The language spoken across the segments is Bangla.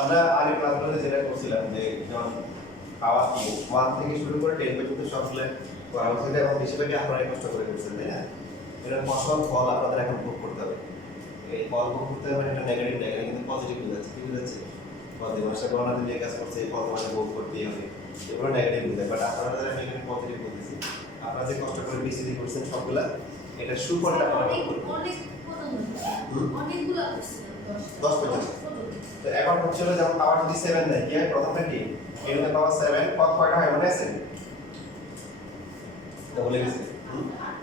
আমরা আগে ক্লাসগুলোতে যেটা করছিলাম যে যেমন পাওয়ার কি 1 থেকে শুরু করে 10 পর্যন্ত সবগুলো করা হয়েছে এবং বেশিরভাগই আপনারা কষ্ট করে ফেলছেন তাই না? এর ফসল ফল আপনাদের এখন ভোগ করতে হবে। এই ফল ভোগ করতে হবে এটা নেগেটিভ না, এটা কিন্তু পজিটিভ বোঝাচ্ছে। কি বোঝাচ্ছে? পজিটিভ মাসে গণনা দিয়ে কাজ করছে এই ফল মানে ভোগ করতেই হবে, এগুলো নেগেটিভ বোঝায়। বাট আপনারা যারা এখানে পজিটিভ বলতেছি, আপনারা যে কষ্ট করে বিসিডি করছেন সবগুলা এটা সুফলটা আপনারা অনেক করবেন। অনেক অনেকগুলো করছিলাম 10 পর্যন্ত। তো এখন হচ্ছিল যেমন পাওয়ার যদি 7 দেয় কি হয় প্রথমটা কি a টু দ্য পাওয়ার 7 কত কয়টা হয় মনে আছে? তো বলে গেছে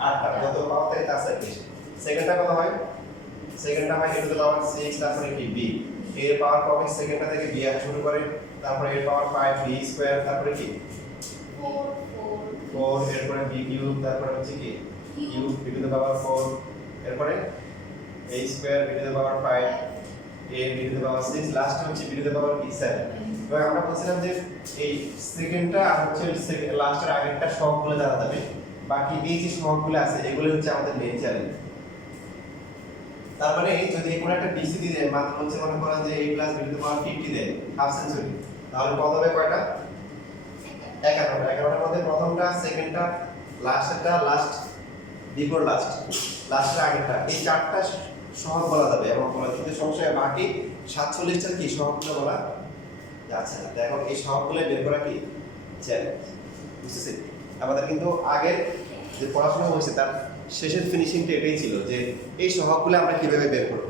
8টা, যত পাওয়ার থাকে তার সাথে বেশি। সেকেন্ডটা কত হয়? সেকেন্ডটা হয় a টু দ্য পাওয়ার 6, তারপরে কি b, এর পাওয়ার কবে সেকেন্ডটা থেকে b আসা শুরু করে, তারপরে এর পাওয়ার 5 b স্কয়ার, তারপরে কি 4 এরপরে b কিউব, তারপরে হচ্ছে কি কিউব b টু দ্য পাওয়ার 4, এরপরে a square b two the power 5 a b two the power 6, last হচ্ছে b টু দ্য পাওয়ার 7। এবার আমরা বলছিলাম যে এই সেকেন্ডটা আর হচ্ছে লাস্টের আগেরটা সবগুলো জানা যাবে, বাকি এই যে সবগুলো আছে এগুলো হচ্ছে আমাদের মেইন চ্যালেঞ্জ। তারপরে যদি কোনো একটা বিসিডি দেয় মাত্র হচ্ছে মনে করেন যে a b টু দ্য পাওয়ার 50 দেয় হাফ সেঞ্চুরি, তাহলে কত হবে কয়টা? 11টা। 11টার মধ্যে প্রথমটা, সেকেন্ডটা, লাস্টেরটা, লাস্ট বিফোর লাস্ট, লাস্টের আগেরটা, এই চারটা সহগ বলা যাবে এবং বলা কিন্তু সমস্যা বাকি 47টা কি সহগগুলো বলা যাচ্ছে না। দেখো এই সহগগুলো বের করা কি চ্যালেঞ্জ, বুঝতেছেন? আমাদের কিন্তু আগের যে পড়াশোনা হয়েছে তার শেষের ফিনিশিংটা এটাই ছিল যে এই সহগগুলো আমরা কিভাবে বের করব।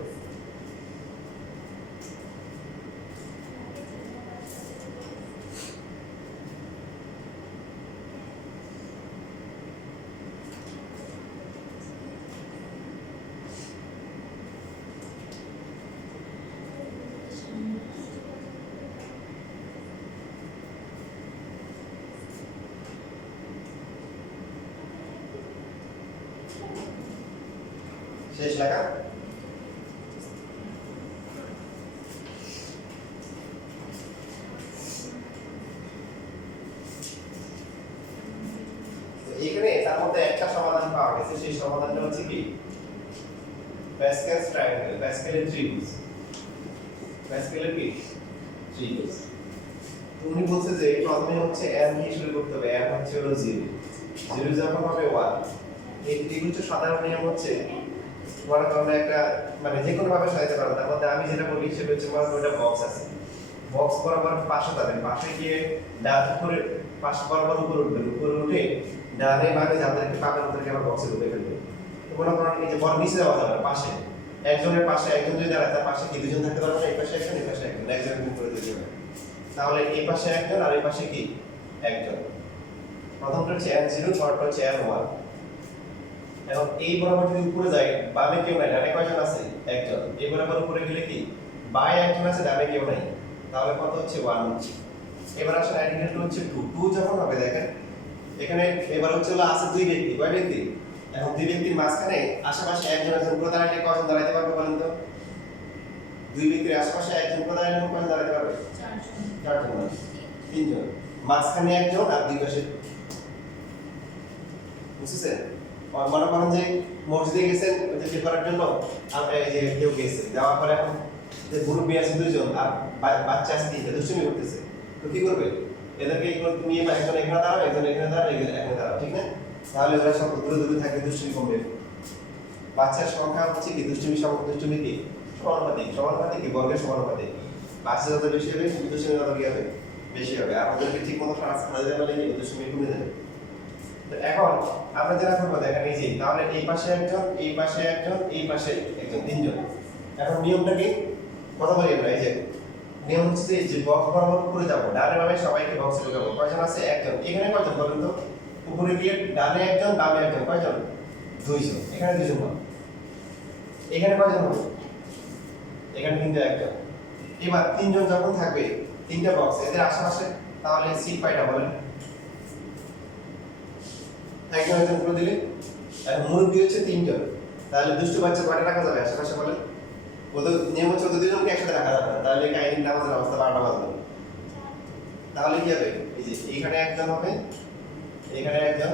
শেষ লেখা এখানে তার মধ্যে একটা সমাধান পাওয়া গেছে, সেই সমাধানটা হচ্ছে কি প্যাসকেলস ট্রায়াঙ্গেল, প্যাসকেলের ত্রিভুজ, প্যাসকেলের কি ত্রিভুজ। উনি বলছে যে প্রথমে হচ্ছে m দিয়ে শুরু করতে হবে, m হচ্ছে হলো 0, 0 যখন হবে 1। এই ত্রিভুজের সাধারণ নিয়ম হচ্ছে মনে করেন একটা মানে যে কোনো ভাবে সাজাতে পারো, তার মধ্যে আমি যেটা বলি সেটা হচ্ছে মনে করেন একটা বক্স আছে, বক্স বরাবর পাশে যাবেন, পাশে গিয়ে ডান উপরে পাশ বরাবর উপরে উঠবেন, উপরে উঠে ডানে বামে যাদেরকে পাবেন ওদেরকে আবার বক্সে ঢুকে ফেলবেন। মনে করেন এই যে বড় নিচে যাওয়া যাবে না, পাশে একজনের পাশে একজন যদি দাঁড়ায় তার পাশে কি দুজন থাকতে পারবে না? এই পাশে একজন, এই পাশে একজন, একজনের উপরে দুজন। তাহলে এই পাশে একজন আর এই পাশে কি একজন। প্রথমটা হচ্ছে m0, পরেরটা হচ্ছে m1। এখন এই বরাবর যদি উপরে যায় বামে কেউ নাই, ডানে কয়জন আছে? একজন। এই বরাবর উপরে গেলে কি বামে একজন আছে, ডানে কেউ নাই, তাহলে কত হচ্ছে 1 হচ্ছে। এবার আসলে আইডেন্টিটি হচ্ছে 2, 2 যখন হবে দেখেন এখানে এবার হচ্ছে হলো আছে দুই ব্যক্তি, কয় ব্যক্তি? এখন দুই ব্যক্তির মাঝখানে আশেপাশে একজন একজন করে দাঁড়ালে কয়জন দাঁড়াতে পারবে বলেন তো? দুই ব্যক্তির আশেপাশে একজন করে দাঁড়ালে কয়জন দাঁড়াতে পারবে? 4 জন, 3 জন, মাঝখানে একজন আর দুই পাশে, বুঝছেন? আর মনে করেন যে মসজিদে গেছেন ওই যে পেপারের জন্য, আর এই যে কেউ গেছে যাওয়ার পরে এখন যে মুরব্বী আছে দুইজন আর বাচ্চা আছে তিনটা দুষ্টুমি করতেছে, তো কি করবে? এদেরকে তুমি একজন এখানে দাঁড়াও, একজন এখানে দাঁড়াও, একজন এখানে দাঁড়াও, ঠিক না? তাহলে ওরা সব দূরে দূরে থাকবে, দুষ্টুমি কমবে। বাচ্চার সংখ্যা হচ্ছে কি দুষ্টুমি দুষ্টুমি কি সমানুপাতিক, সমানুপাতিক কি বর্গের সমানুপাতিক। বাচ্চা যত বেশি হবে দুষ্টুমি তত কি হবে? বেশি হবে। আর ওদেরকে ঠিক মতো সাজা দিতে পারলে দুষ্টুমি কমে যাবে। তো এখন আমরা যেটা করবো দেখেন এই যে তাহলে এই পাশে একজন, এই পাশে একজন, এই পাশে একজন, 3 জন। এখন নিয়মটা কি কথা বলি আমরা, এই যে নিয়ম হচ্ছে যে বক্স বরাবর উপরে যাবো, ডানে বামে সবাইকে বক্সে ঢোকাবো। কয়জন আছে? একজন। এখানে কয়জন বলেন তো? উপরে গিয়ে ডানে একজন বামে একজন, কয়জন? 2 জন। এখানে 2 জন হবে। এখানে কয়জন হবে? এখানে কিন্তু একজন। এবার 3 জন যখন থাকবে তিনটা বক্স এদের আশেপাশে, তাহলে সিট কয়টা বলেন? একজন একজন করে দিলে এখন মুরব্বী হচ্ছে 3 জন, তাহলে দুষ্টু বাচ্চা কয়টা রাখা যাবে আশেপাশে বলেন? ওদের নিয়ম হচ্ছে ওদের 2 জনকে একসাথে রাখা যাবে না, তাহলে কাহিনী নামাজের অবস্থা 12টা বাজবে। তাহলে কি হবে? এই যে এখানে একজন হবে, এখানে একজন,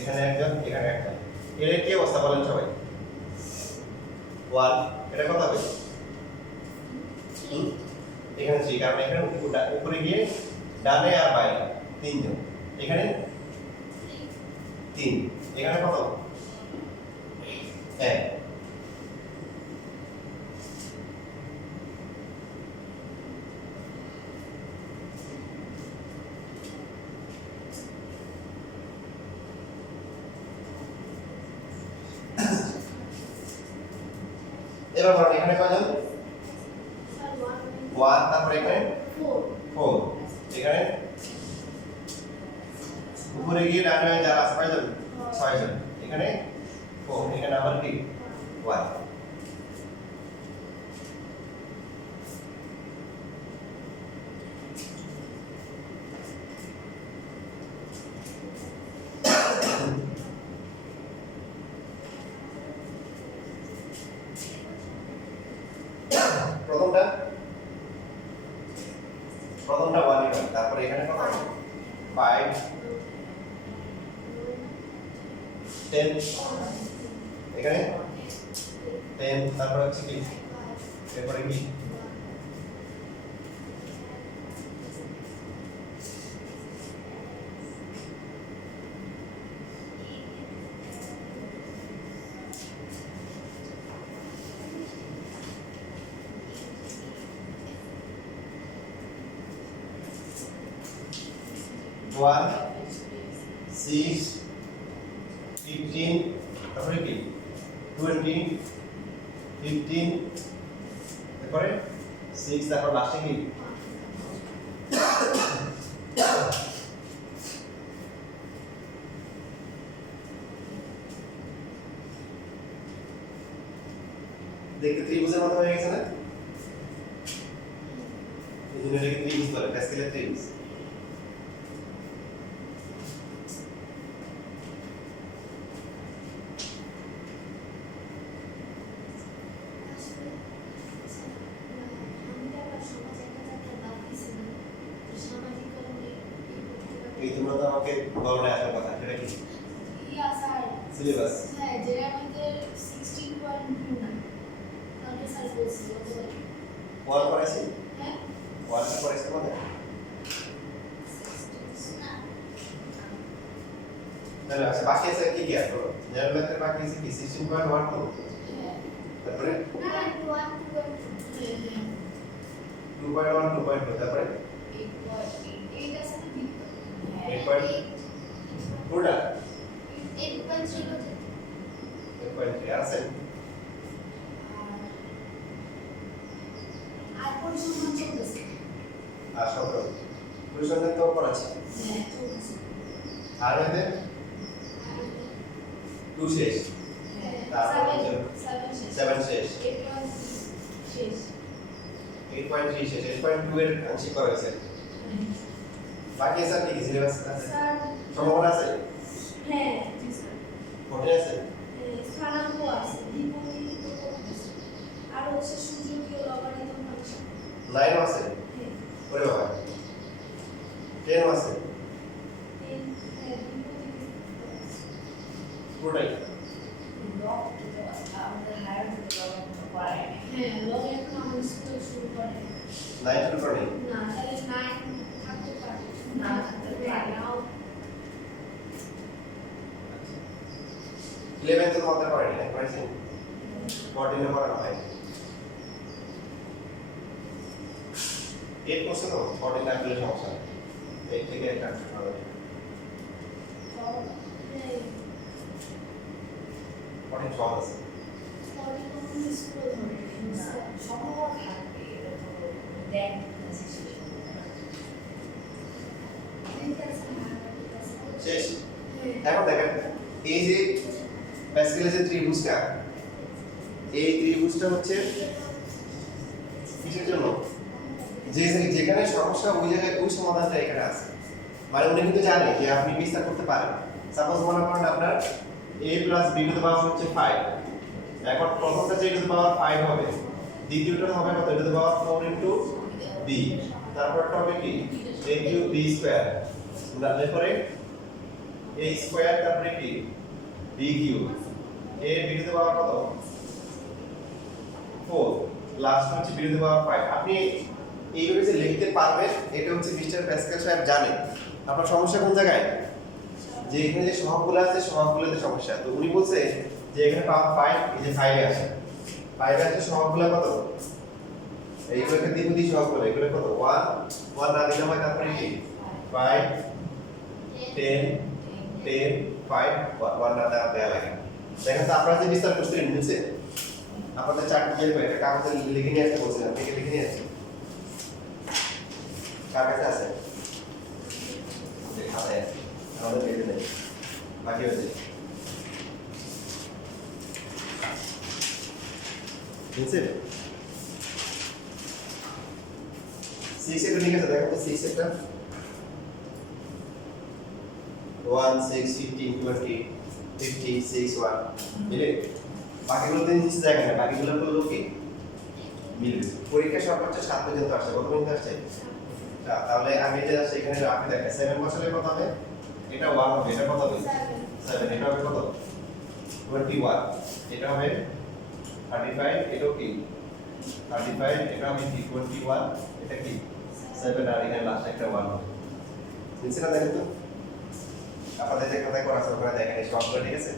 এখানে একজন, এখানে একজন, এর কি অবস্থা বলেন সবাই? 1। এটা কত হবে? এখানে 3 কারণ এখানে উপরে গিয়ে ডানে আর বাইরে তিনজন এখানে 3 এখানে কত 1 এবার বলেন এখানে কয়জন স্যার 1 তারপর এখানে 4 4 এখানে উপরে গিয়ে ডানে যারা আছে কয়জন 6 জন এখানে 4 এখানে আবার কি 1 প্রথমটা 1 এর তারপর এখানে কত 5 10 এখানে 10 তারপর হচ্ছে কি এরপরে কি one, 6, 15, তারপরে কি 20, 15, তারপরে 6 তারপর লাস্টে কি দেখতে ত্রিভুজের মতো হয়ে গেছে না এই জন্য এটাকে ত্রিভুজ বলে প্যাসকেলের ত্রিভুজ এই তোমরা তো আমাকে বলো না এত কথা এটা কি ইয়া স্যার সিলেবাস হ্যাঁ যেটা আমাদের 16.2 না তাহলে স্যার বলছি ওয়ান করেছি হ্যাঁ ওয়ান করেছি মানে তাহলে আচ্ছা বাকি আছে কি কি আছে জেনারেল ম্যাথের বাকি আছে কি 16.12 তারপরে না 2.1 2.2 তারপরে 8 আছে কি 8. পুরোটা 8.0 8.3 আছে আর পরিসংখ্যান চলতেছে আর সব পরিসংখ্যান তো করেছি হ্যাঁ চলতেছে আর এতে 2 শেষ তারপর হচ্ছে 7 শেষ 8.3 শেষ 8.2 এর আংশিক করা হয়েছে বাকি আছে আর কি কি সিলেবাস আছে স্যার সম্ভাবনা আছে হ্যাঁ জি স্যার কঠিন আছে স্থানাঙ্ক আছে দ্বিপদী আর হচ্ছে সূচকীয় লগারিদম ফাংশন লাইন আছে হ্যাঁ ওরে বাবা 10 আছে পুরোটাই হ্যাঁ লগ এখন আমাদের স্কুল শুরু করে 9 শুরু করে না তাহলে 9 থাকতে পারে না থাকতে পারে নাও 11 তো মধ্যে পড়ে না করেছেন 14 এ পড়া হয় 8 কোশ্চেন 14 টা আসলে সমস্যা 8 থেকে একটা হবে 14 সহজ আছে শেষ এখন দেখেন এই যে প্যাসকেলের যে ত্রিভুজটা এই ত্রিভুজটা হচ্ছে কিসের জন্য যে যেখানে সমস্যা ওই জায়গায় ওই সমাধানটা এখানে আছে মানে উনি কিন্তু জানে যে আপনি বিস্তার করতে পারেন সাপোজ মনে করেন আপনার a + b two the power হচ্ছে 5 এখন প্রথমটা যে টু দ্য পাওয়ার 5 হবে দ্বিতীয়টা হবে কত টু দ্য পাওয়ার 4 b তারপরটা হবে কি a কিউব b স্কয়ার তারপরে a স্কয়ার তারপরে কি b cube a b two the পাওয়ার কত 4 লাস্ট হচ্ছে b টু দ্য পাওয়ার 5 আপনি এইভাবে যে লিখতে পারবেন এটা হচ্ছে মিস্টার প্যাসকেল সাহেব জানে। আপনার সমস্যা কোন জায়গায়? যে এখানে যে সহগগুলো আছে সহগগুলোতে সমস্যা। তো উনি বলছে যে এখানে পাওয়ার 5 এই যে 5 এ আসে। 5 এ আসে সহগগুলো কত? এইগুলোকে দ্বিপদী সহগগুলো এগুলো কত? 1 1 না দিলে হয় তারপরে কি 5 10 10 5 1 না দেওয়া লাগে। দেখেন তো আপনারা যে বিস্তার করতে নিচে আপনাদের চার্ট দিয়ে একটা কাগজে লিখে নিয়ে আসতে বলছেন, আপনি কি লিখে নিয়ে আসছেন? কার কাছে আছে? যে খাতায় আছে আমাদের পেজে নেই, বাকি হয়েছে বুঝছেন? 6 এটা লিখে আছে, দেখো তো 6 এটা 1 6 15 20 50 6 1 মিলে বাকিগুলো দিন নিচে জায়গা না, বাকিগুলো করলো কি মিলবে। পরীক্ষা সর্বোচ্চ 7 পর্যন্ত আসছে, কত পর্যন্ত আসছে? তাহলে আমি এটা জাস্ট এখানে রাখি, দেখেন 7 বসালে কত হবে? এটা 1 হবে, এটা কত হবে? 7 এটা হবে কত? 21 এটা হবে 35 এটাও কি 35 এটা হবে কি 21 এটা কি 7 আর এখানে লাস্ট একটা 1 হবে। বুঝছেন না? দেখেন তো আপনাদের যে খাতায় করা আছে ওখানে দেখেন এই সবগুলো ঠিক আছে।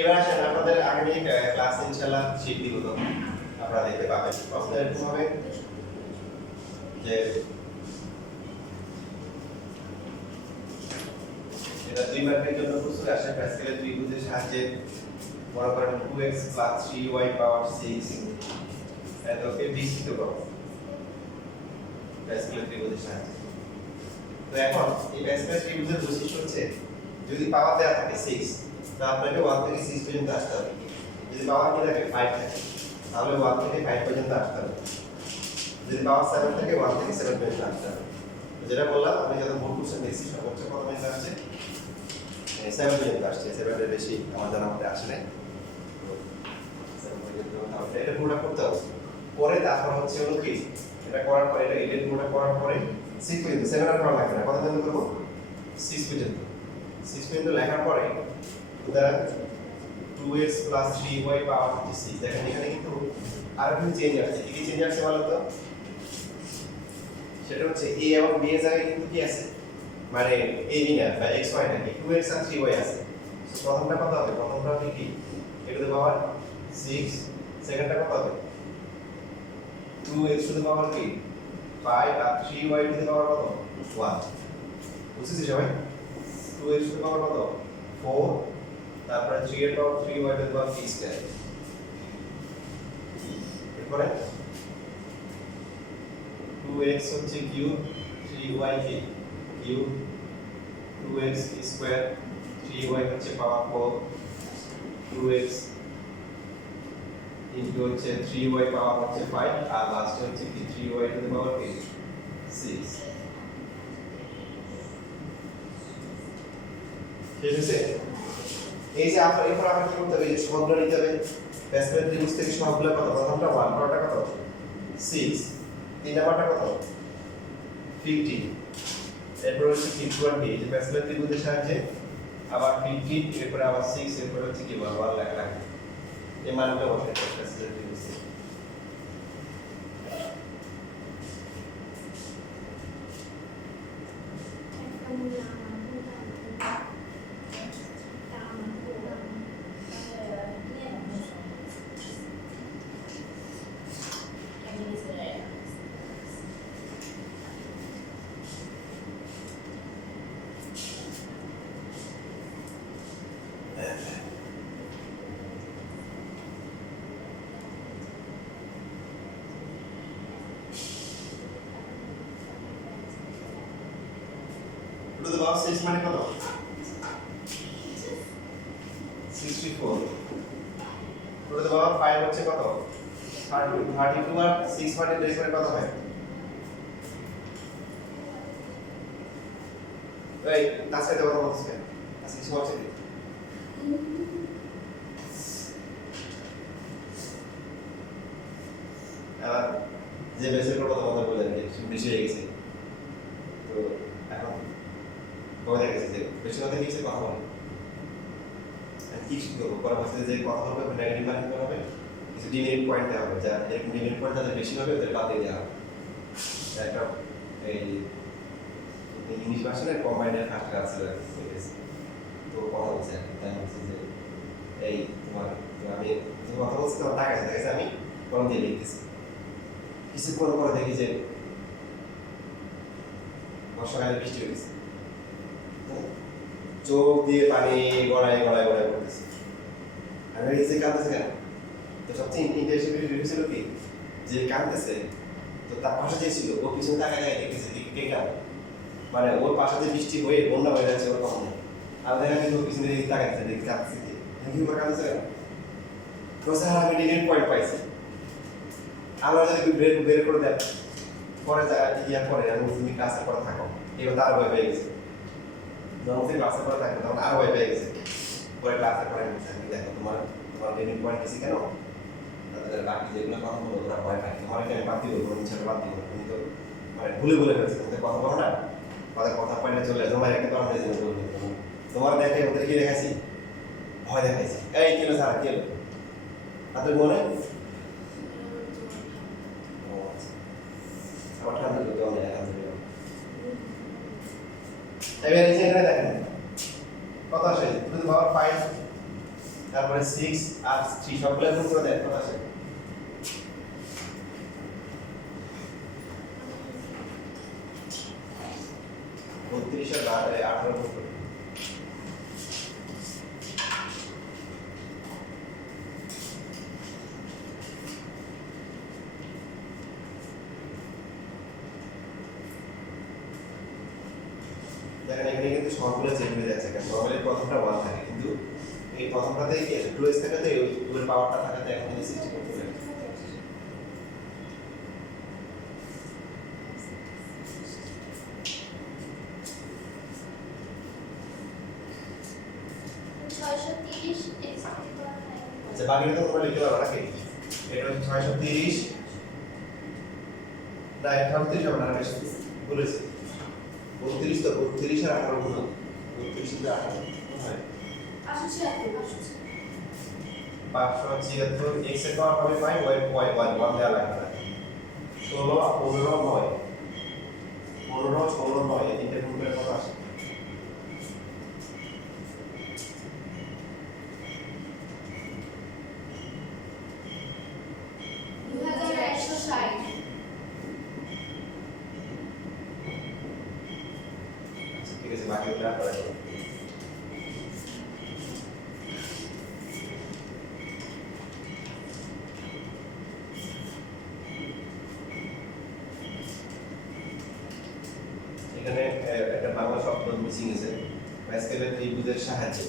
এবার আসেন আপনাদের আগামী ক্লাস ইনশাআল্লাহ শিট দিব, তো আপনারা দেখতে পাবেন। প্রশ্ন এরকম হবে যে এটা 2 মার্কের জন্য প্রশ্ন আসে প্যাসকেলের ত্রিভুজের সাহায্যে মনে করেন 2x 3y পাওয়ার 6 এতকে বিস্তৃত করো প্যাসকেলের ত্রিভুজের সাহায্যে। তো এখন এই প্যাসকেলের ত্রিভুজের বৈশিষ্ট্য হচ্ছে যদি পাওয়ার দেওয়া থাকে 6 তা আপনাকে 1 থেকে 6 পর্যন্ত আসতে হবে। যদি পাওয়ার কি থাকে 5 থাকে তাহলে 1 থেকে 5 পর্যন্ত আসতে হবে। যদি পাওয়ার 7 থেকে 1 থেকে 7 পর্যন্ত আসতে হবে। যেটা বললাম আমি যত ভুল কোশ্চেন দেখছি সর্বোচ্চ কত পর্যন্ত আসছে 7 পর্যন্ত আসছে, 7 এর বেশি আমার জানা মতে আসে নাই। তো 7 পর্যন্ত তাহলে এটা পুরোটা করতে হবে। পরে তারপর হচ্ছে হলো কি এটা করার পরে এটা এলিট পুরোটা করার পরে 6 পর্যন্ত 7 আর করা লাগবে না, কত পর্যন্ত করব 6 পর্যন্ত। 6 পর্যন্ত লেখার পরে উদাহরণ 2x 3y পাওয়ার 6 দেখেন এখানে কিন্তু আরো কিছু চেঞ্জ আছে। কি চেঞ্জ আছে বলো তো? সেটা হচ্ছে a এবং b এর জায়গায় কিন্তু কি আছে মানে a b না বা x y নাকি 2x আর 3y আছে। প্রথমটা কত হবে? প্রথমটা হবে কি a টু দ্য পাওয়ার 6, সেকেন্ডটা কত হবে 2x টু দ্য পাওয়ার কি 5 আর 3y টু দ্য পাওয়ার কত 1। বুঝছেন সবাই? 2x টু দ্য পাওয়ার কত 4, তারপরে 3 এর পাওয়ার 3y two the power 6 square. এরপরে 2x হচ্ছে কিউব 3y কি কিউব 2x স্কয়ার 3y হচ্ছে পাওয়ার 4 2x ইনটু হচ্ছে 3y পাওয়ার হচ্ছে 5 আর লাস্টে হচ্ছে কি 3y টু দ্য পাওয়ার 6। ঠিক আছে? এই যে আপনার এরপর আবার কি করতে হবে? এই যে সহগগুলো নিতে হবে। প্যাসকেলের ত্রিভুজ থেকে সহগগুলো কত? প্রথমটা 1, পরেরটা কত 6, তিন নাম্বারটা কত 15, এরপর হচ্ছে 20। এই যে প্যাসকেলের ত্রিভুজের সাহায্যে আবার 15 এরপর আবার 6 এরপর হচ্ছে কি 1 লেখা লাগবে। এই মানটা বসাতে হবে প্যাসকেলের ত্রিভুজে। পাওয়ার 6 মানে কত 64 টু টু দি পাওয়ার 5 হচ্ছে কত 32 আর 6 মানে বের করে কত হয় এই তার সাথে কথা বলছেন আজকে কিছু বলছেন আর যে বেসের কথা বলেন যে বেশি হয়ে গেছে তো এখন বোঝা গেছে যে বেশি কথা কিছু কথা বলেন কি শিখতে হবে পরবর্তী যে কথা বলবে নেগেটিভ মার্কিং হবে কিছু ডিমেরিট পয়েন্ট দেওয়া হবে যা এরকম ডিমেরিট পয়েন্ট তাদের বেশি হবে ওদের বাদ দিয়ে দেওয়া হবে একটা এই ইংলিশ ভার্সনের কম্বাইন্ডের ফার্স্ট ক্লাস তো কথা বলছে তাই বলছে যে এই তোমার আমি যে কথা বলছি তোমার টাকা আমি কলম দিয়ে লিখতেছি কিছুক্ষণ পরে দেখি যে বর্ষাকালে বৃষ্টি হয়েছে চোখ দিয়ে পানি গড়ায় পড়তেছে আমি যে কাঁদতেছে কেন তো সবচেয়ে ইন্টারেস্টিং ভিডিও ছিল কি যে কাঁদতেছে তো তার পাশে যে ছিল ও পিছনে তাকায় দেখতেছে কে কাঁদে মানে ওর পাশে যে বৃষ্টি হয়ে বন্যা হয়ে যাচ্ছে ওর কখনো আর দেখা কিন্তু ওর পিছনে দেখে তাকাচ্ছে দেখে কাঁদতেছে কি ওর কাঁদতেছে কেন তো স্যার আমি ডিগ্রি পয়েন্ট পাইছি আমরা যদি বের করে দেন পরে ইয়ার পরে আমি তুমি ক্লাসে পরে থাকো এবার তার ভয় পেয়ে গেছে যখন তুমি ক্লাসে পরে থাকবে তখন আর ভয় পেয়ে গেছে পরে ক্লাসে পরে আমি দেখো তোমার ডিগ্রি পয়েন্ট বেশি কেন তাদের বাকি যেগুলো কথা বলো ওরা ভয় পায় তোমার এখানে বাদ দিব তোমার ইচ্ছা বাদ দিব তুমি তো মানে ভুলে ফেলছো তোমাদের কথা বলো না ওদের কথা পয়েন্টে চলে তোমার একটা কারণে তোমার দেখে ওদের কি দেখাইছি ভয় দেখাইছি এই কেন স্যার কেন আপনার মনে আমার ঠান্ডা করতে হবে এবার এই যে এখানে দেখেন কত আসে টু দি পাওয়ার 5 তারপরে 6 আর 3 সবগুলো গুণ করে দেন কত আসে বত্রিশ আর 18 গুণ করে দেখেন এখানে কিন্তু সবগুলো চেঞ্জ হয়ে যাচ্ছে কারণ নরমালি প্রথমটা 1 থাকে কিন্তু এই প্রথমটাতে কি আছে 2s থাকাতে ওই 2 এর পাওয়ারটা থাকাতে এখন এই 60 করতে লাগে আচ্ছা বাকিটা তো তোমরা লিখতে পারো নাকি এটা হচ্ছে 630 না 38 হবে না বেশি বলেছি 32 তো 32 আর 18 গুণ 32 আর 18 হয় 576 x এর পাওয়ার হবে 5 y y 1 দেওয়া লাগবে 16 15 9 15 16 9 এই তিনটে গুণ করে কত আসে ঠিক আছে বাকিটা করে দেব এখানে একটা বাংলা শব্দ মিসিং আছে প্যাসকেলের ত্রিভুজের সাহায্যে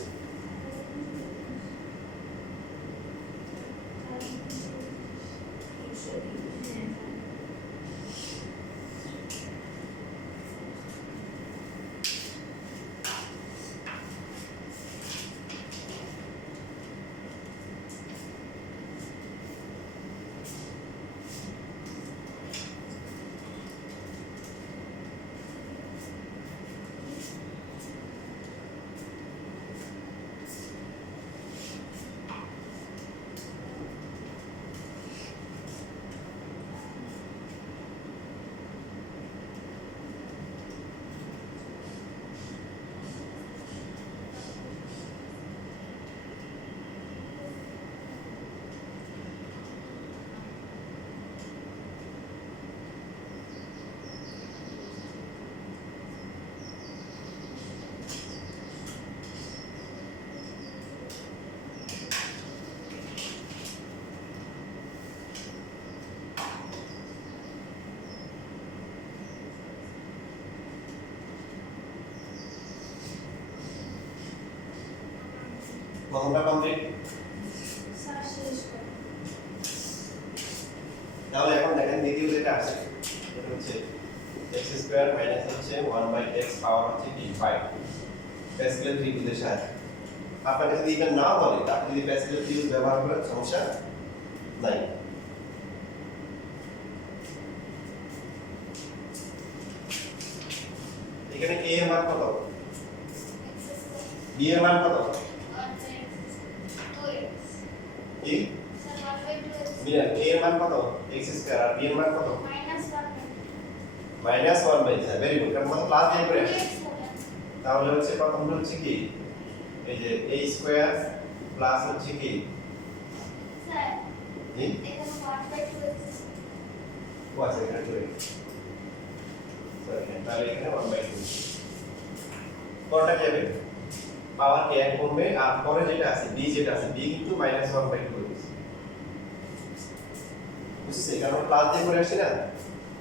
প্রথমটা কমপ্লিট। স্যার শেষ করে তাহলে এখন দেখেন দ্বিতীয় যেটা আছে এটা হচ্ছে x স্কয়ার মাইনাস হচ্ছে 1/x পাওয়ার হচ্ছে কি 5 প্যাসকেলের ত্রিভুজের সাহায্যে। আপনাকে যদি এটা না বলে আপনি যদি প্যাসকেলের ত্রিভুজ ব্যবহার করেন সমস্যা নাই। এখানে a এর মান কত, b এর মান কত, কি মিলান a এর মান কত x স্কয়ার আর b এর মান কত -1/4। ভেরি গুড, কারণ কত প্লাস দিয়ে করে আসছে। তাহলে হচ্ছে প্রথমটা হচ্ছে কি এই যে a স্কয়ার প্লাস হচ্ছে কি জি ও আছে এখানে 2x সরি তাহলে এখানে 1/2 পরটা কি হবে পাওয়ার কে এক কমবে আর পরে যেটা আছে b যেটা আছে b কিন্তু -1/2 হয়ে গেছে। বুঝছেন কারণ প্লাস দিয়ে করে আসছে না,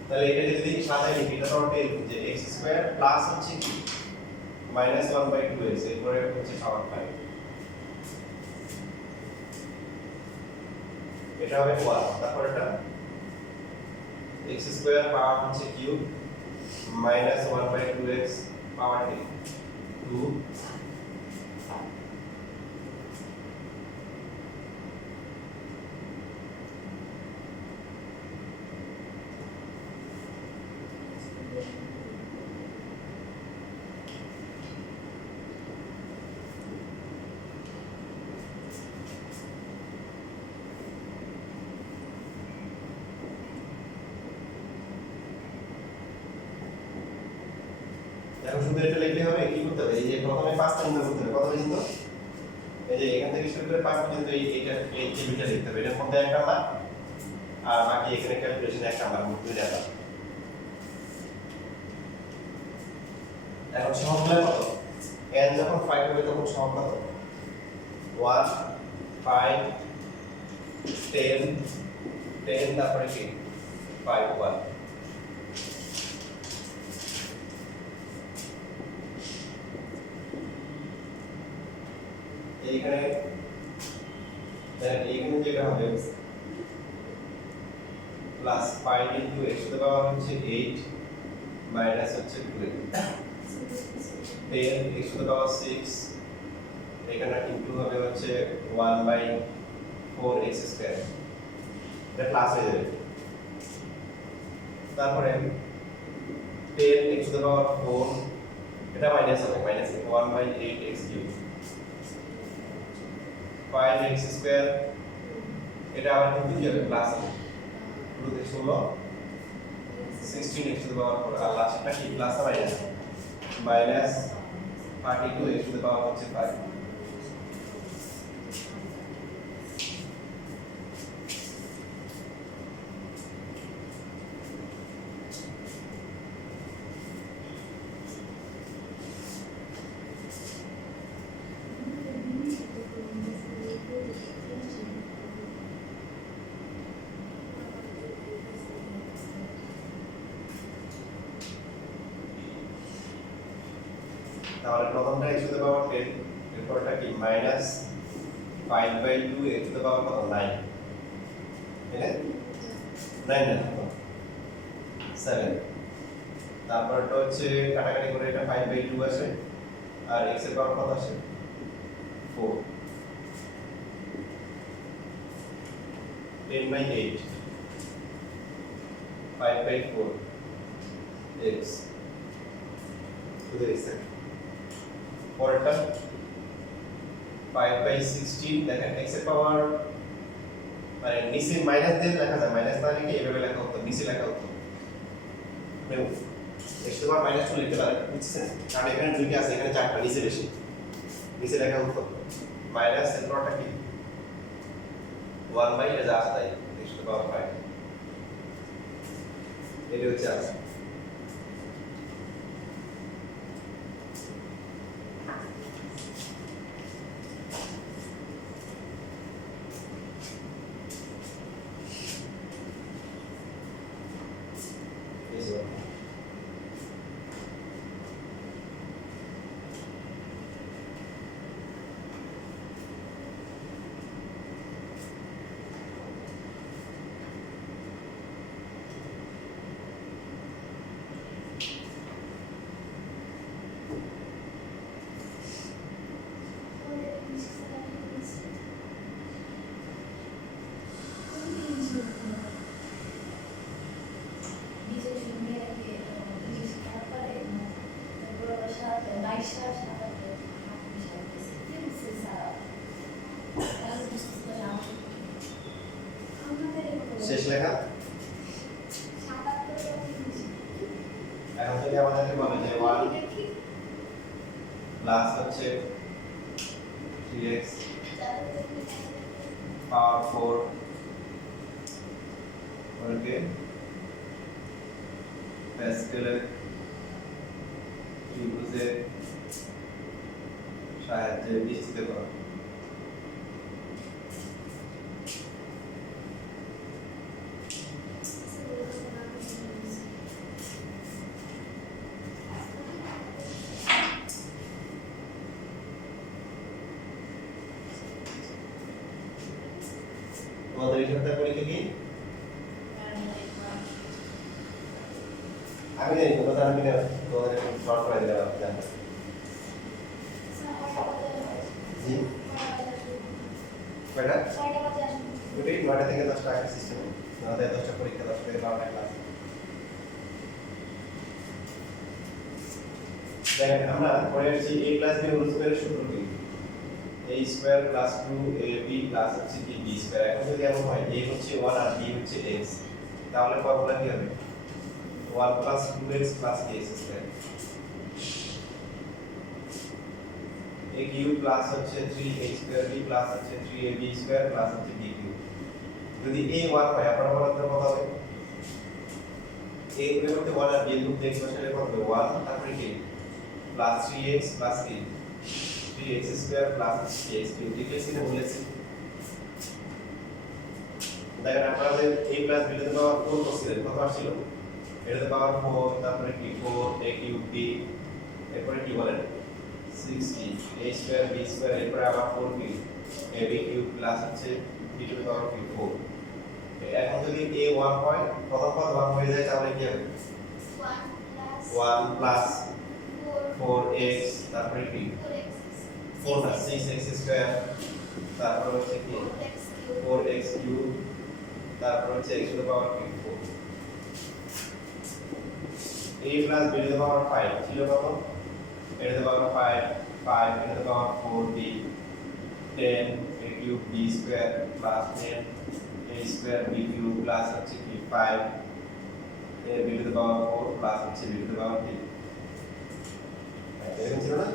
তাহলে এটা যদি সাজাই লিখি এটা তো এরকম যে x স্কয়ার প্লাস হচ্ছে কি -1/2x এরপরে হচ্ছে পাওয়ার 5 এটা হবে 1। তারপর এটা x স্কয়ার পাওয়ার হচ্ছে কিউব -1/2x পাওয়ার 2 এখন শুধু এটা লিখলে হবে, কি করতে হবে এই যে প্রথমে 5 টা নির্ণয় করতে হবে। কত পর্যন্ত এই যে এখান থেকে শুরু করে 5 পর্যন্ত এইটা এই টেবিলটা লিখতে হবে। এটার মধ্যে একটা মান আর বাকি এখানে ক্যালকুলেশন একটা মান দুইটা মান। এখন সহগগুলো কত n যখন 5 হবে তখন সহগ কত 1 5 10 10 তারপরে কি 5 1 এইখানে এইখানে যেটা হবে plus 5 into x two the power হচ্ছে 8 মাইনাস হচ্ছে 12 10 x টু দ্য পাওয়ার 6 এখানে ইনটু হবে হচ্ছে 1/4x স্কয়ার এটা প্লাস হয়ে যাবে। তারপরে 10 x টু দ্য পাওয়ার 4 এটা মাইনাস হবে minus 1/8x cube 5x square এটা আবার কিন্তু কি হবে প্লাস হবে রুটে 16 16x টু দ্য পাওয়ার 4 আর লাস্টটা কি প্লাস আর minus 32x to the power হচ্ছে 5 তাহলে প্রথমটা x টু দ্য পাওয়ার 10 এরপরটা কি মাইনাস 5/2 x টু দ্য পাওয়ার কত 9 তাই না 9 না 7 তারপরটা হচ্ছে কাটাকাটি করে এটা 5/2 আসে আর x এর পাওয়ার কত আসে 4 10/8 5/4 x to the x পরেরটা 5/16 দেখেন x এর পাওয়ার মানে নিচে মাইনাস দিয়ে লেখা যায়, মাইনাস না লিখে এভাবে লেখা হতো নিচে লেখা হতো x এর পাওয়ার -2 লিখতে পারেন বুঝছেন, কারণ এখানে দুইটা আছে এখানে চারটা নিচে বেশি নিচে লেখা হতো মাইনাস এর পাওয়ারটা কি 1 এটা যা আছে তাই x টু দ্য পাওয়ার 5 এটা হচ্ছে আছে। লেখা এখন যদি আমাদেরকে বলে যে 1 প্লাস হচ্ছে 3x পাওয়ার 4 ওকে প্যাসকেলের ত্রিভুজের সাহায্যে বিস্তৃত করো তোমাদের এখানকার পরীক্ষা কি আমি জানি কোনো জানি না তোমাদের শর্ট করে দিলাম জানো জি কয়টা ওটাই 9টা থেকে 10টা একটা সিস্টেম 9টা থেকে 10টা পরীক্ষা 10টা থেকে 12টা ক্লাস দেখেন আমরা পরে আসছি a প্লাস b হোল স্কয়ারের সূত্র কি a square plus 2ab plus হচ্ছে কি b স্কয়ার এখন যদি এমন হয় a হচ্ছে 1 আর b হচ্ছে x তাহলে ফর্মুলা কি হবে 1 plus 2x plus x square a cube plus হচ্ছে 3x স্কয়ার b প্লাস হচ্ছে 3ab স্কয়ার প্লাস হচ্ছে b কিউব যদি a 1 হয় আপনারা বলেন তো কত হবে a এর পরিবর্তে 1 আর b এর মধ্যে এক্সপ্রেশনে কত হবে 1 তারপরে কি প্লাস 3x প্লাস কি 3x square plus x cube লিখেছি না বলেছি দেখেন আপনারা যে a প্লাস b এর পাওয়ার 4 করছিলেন কত আসছিল এটাতে পাওয়ার 4 তারপরে কি 4 a কিউব b এরপরে কি বলেন 60 a স্কয়ার b স্কয়ার এরপরে আবার 4 কি a b কিউব প্লাস হচ্ছে b টু দি পাওয়ার কি 4 এখন যদি a 1 হয় প্রথম পদ 1 হয়ে যায় তাহলে কি হবে 1 প্লাস 4x তারপরে কি 4 না 6x স্কয়ার তারপর হচ্ছে কি 4x কিউব তারপর হচ্ছে x টু দি পাওয়ার কি 4 a plus b to the power 5 ছিল কত a to the power 5 5 a to the power 4b 10 a cube b square plus 10 a square b cube plus হচ্ছে কি 5 a b to the power 4 plus হচ্ছে b to the power 3 এরকম ছিল না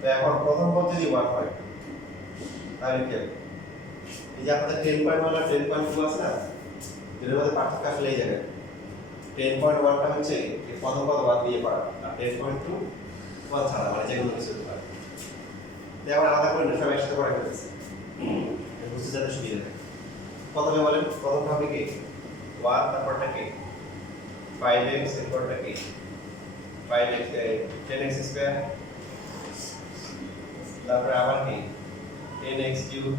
তো এখন প্রথম পদ যদি 1 হয় তাহলে কি হবে এই যে আপনাদের 10.1 আর 10.2 আছে না এর মধ্যে পার্থক্য আসলে এই জায়গায় 10.1 টা হচ্ছে এই প্রথম পদ বাদ দিয়ে করা আর 10.2 পদ ছাড়া মানে যে কোনো কিছু হতে পারে যেমন আলাদা করে না সব একসাথে করে ফেলেছে বুঝতে যাতে সুবিধা হয় প্রথমে বলেন প্রথম হবে কি 1 তারপরটা কি 5x এরপরটা কি 5x 10x স্কয়ার তারপরে আবার কি 10x কিউব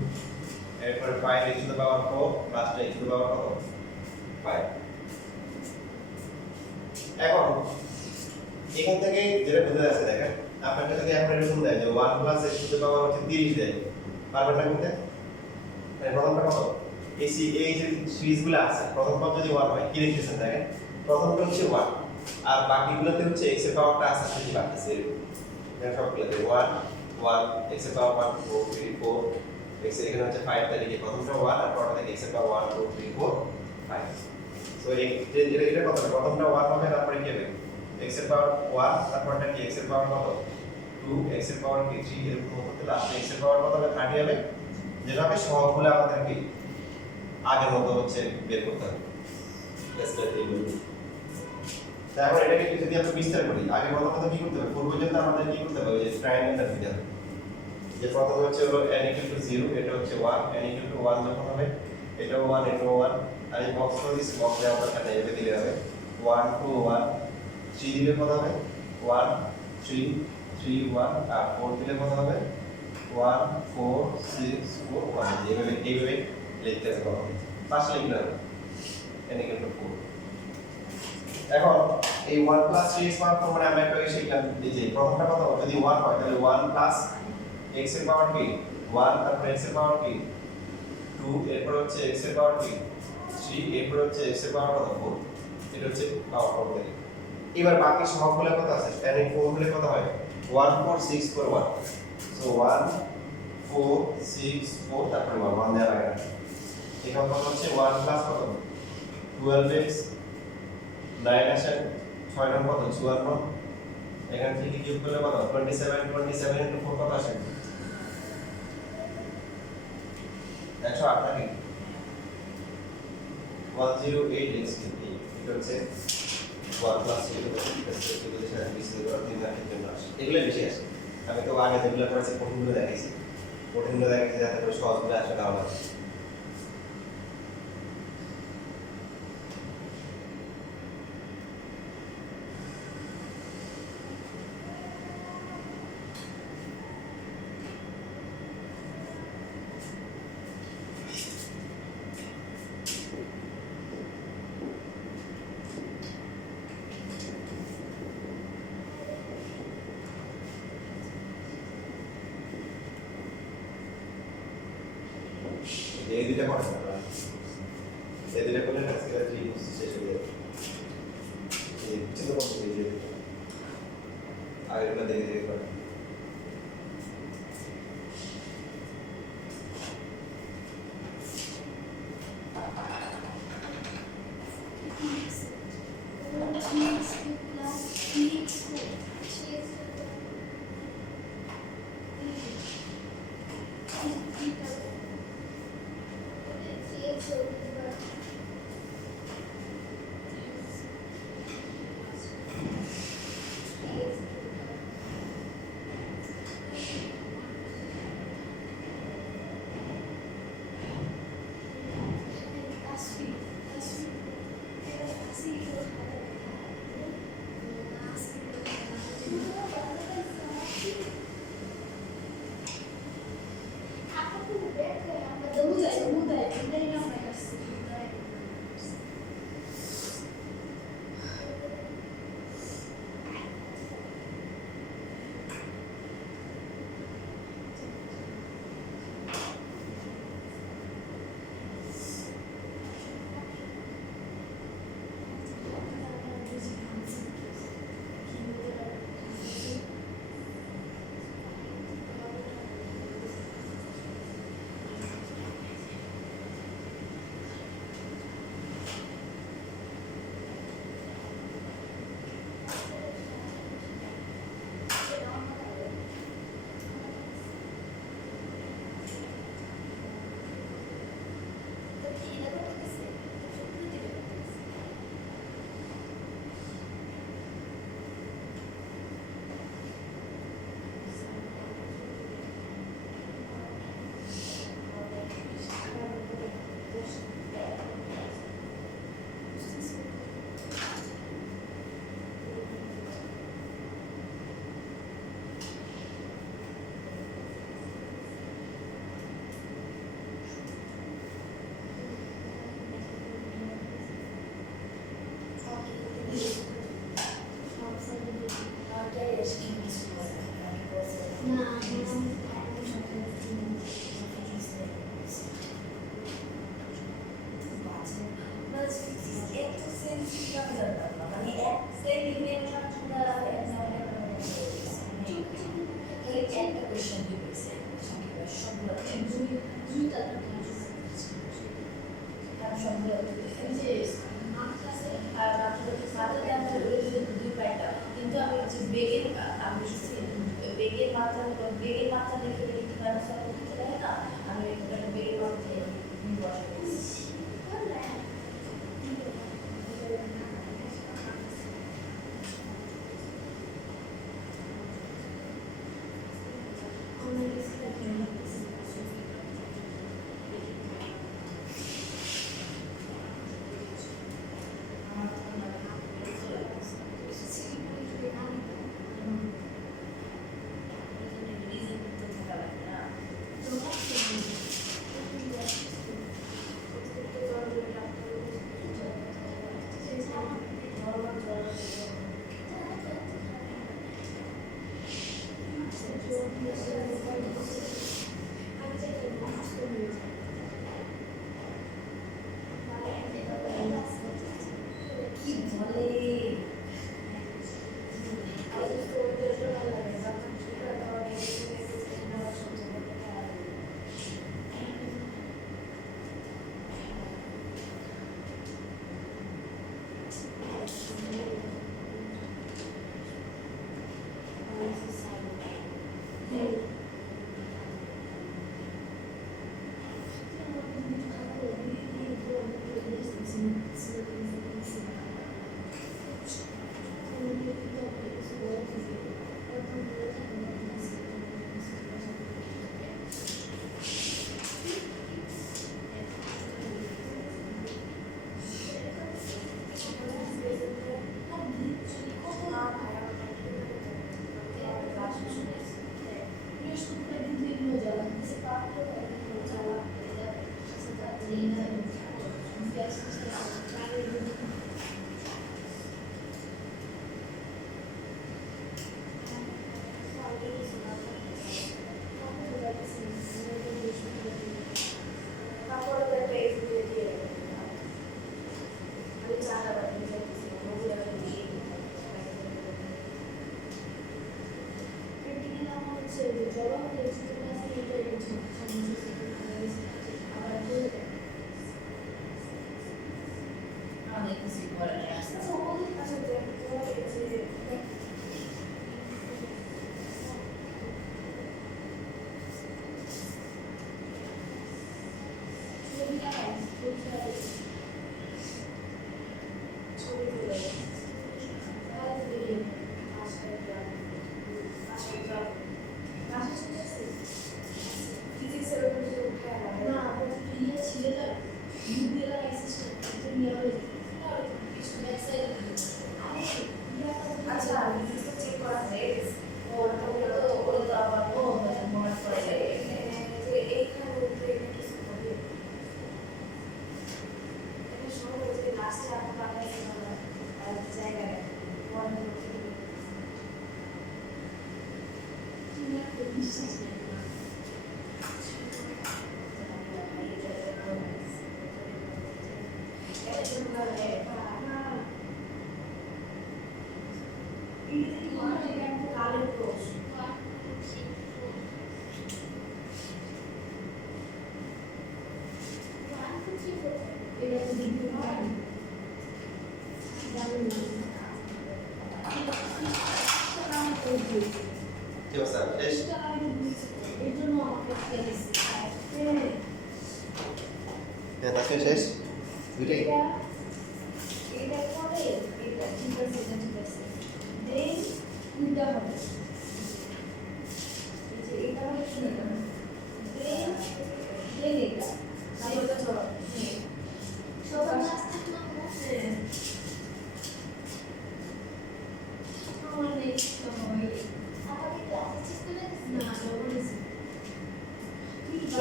এরপর 5x two the power 4 plus x two the পাওয়ার কত 5 এখন এখান থেকে যেটা বুঝতে যাচ্ছে দেখেন আপনাকে যদি এখন এরকম দেয় যে 1 plus x two the power হচ্ছে 30 দেয় পারবেন না করতে তাই প্রথমটা কত এই যে সিরিজগুলো আছে প্রথম পদ যদি 1 হয় কি লিখতেছেন দেখেন প্রথমটা হচ্ছে 1 আর বাকিগুলোতে হচ্ছে x এর পাওয়ারটা আছে সেটি বাড়তেছে এখানে সবগুলোতে 1 1 x এর পাওয়ার 1 2 3 4 x এখানে হচ্ছে 5 তাহলে কি প্রথমটা 1 আর পরটা থেকে x এর পাওয়ার 1 2 3 4 5 সো এটা কত প্রথমটা 1 হবে তারপরে কি হবে x এর পাওয়ার 1 তারপরটা কি x এর পাওয়ার কত 2 x এর পাওয়ার কি 3 এরকম হতে লাস্টে x এর পাওয়ার কত হবে 30 হবে যেটা হবে সবগুলো আমাদের কি আগের মতো হচ্ছে বের করতে হবে তারপর এটাকে যদি আমরা বিস্তার করি আগের মতো মতো কি করতে হবে পূর্ব পর্যন্ত আমাদের কি করতে হবে যে ট্রায়াঙ্গেলটা দিতে হবে যে প্রথম হচ্ছে হলো n = 0 এটা হচ্ছে 1 n = 1 যখন হবে এটাও 1 এটাও 1 আর এই বক্স করে দিছি বক্সে আমরা এখানে এভাবে দিলে হবে 1 2 1 3 দিলে কত হবে 1 3 3 1 আর 4 দিলে কত হবে 1 4 6 4 1 এইভাবে লিখতে হবে পাঁচ লিখলে হবে n = 4 এখন এই 1 প্লাস 3x পাওয়ার 4 মানে আমরা একটা শিখলাম যে প্রথমটা কত যদি 1 হয় তাহলে 1 প্লাস x এর পাওয়ার কি 1 তারপর x এর পাওয়ার কি 2 এরপর হচ্ছে x এর পাওয়ার কি 3 এরপর হচ্ছে x এর পাওয়ার কত 4 এটা হচ্ছে পাওয়ার 4 থেকে এবার বাকি সবগুলো কত আছে tan এর 4 গুলো কত হয় 1 4 6 4 1 সো 1 4 6 4 তারপর 1 দেওয়া লাগে না এখানে কত হচ্ছে 1 প্লাস কত 12x 9 আসে 6 নং কত 54 এখান থেকে কিউব করলে কত 27 27 ইনটু 4 কত আসে 108 নাকি 108x কিউব এটা হচ্ছে 1 প্লাস 0 এগুলো বেশি আসে আমি তো আগে যেগুলো করেছি কঠিনগুলো দেখাইছি যাতে করে সহজগুলো আসে না আমার এই দুইটা করে না এই দুইটা করলে আজকে রাত্রি শেষ হয়ে যাবে এই ছোট কম হয়ে যাবে আগেরগুলো দেখে দেখে করে কিন্তু আমি হচ্ছে বেগের আমি বেগের মাত্রা দেখে লিখতে পারি না আমি বেগের মাত্রা বসাই আমাদের কিছু করার নেই আসলে আচ্ছা চেক করা হয়ে গেছে ওরা তো আবার ও মনে পড়ে যায় যে এইখানে উঠে কিছু হবে এটা শুরু হয়েছে লাস্টে আমরা বাংলাদেশে জায়গায় মনে করতে বিশ্বাস নেই কি অবস্থা শেষ হ্যাঁ তাকে শেষ দুইটাই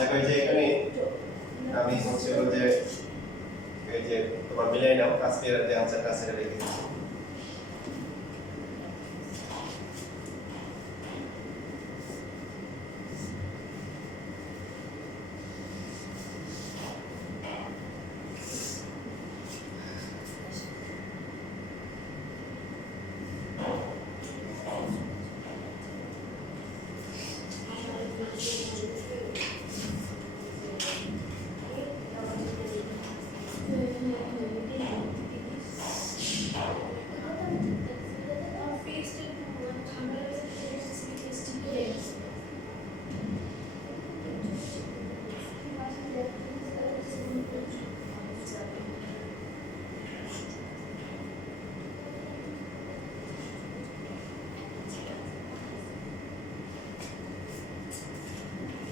দেখো এই যে এখানে আমি হচ্ছিল যে এই যে তোমার মিলাই নাও কাশ্মীর যে আনসারটা আছে এটা লিখে দিচ্ছি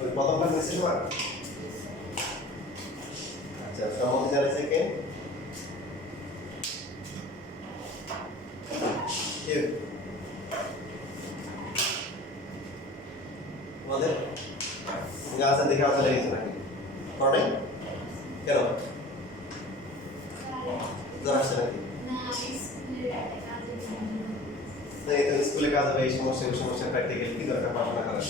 ওই প্রথমটা মেসেজ তোমার আচ্ছা সম্মতি যারা সেকেন্ড তোমাদের গাছ দেখে আসা লেগেছে নাকি পড়ে কেন জ্বর আসছে নাকি এই তো স্কুলে কাজ হবে এই সমস্যা প্র্যাকটিক্যাল কি দরকার পড়াশোনা করার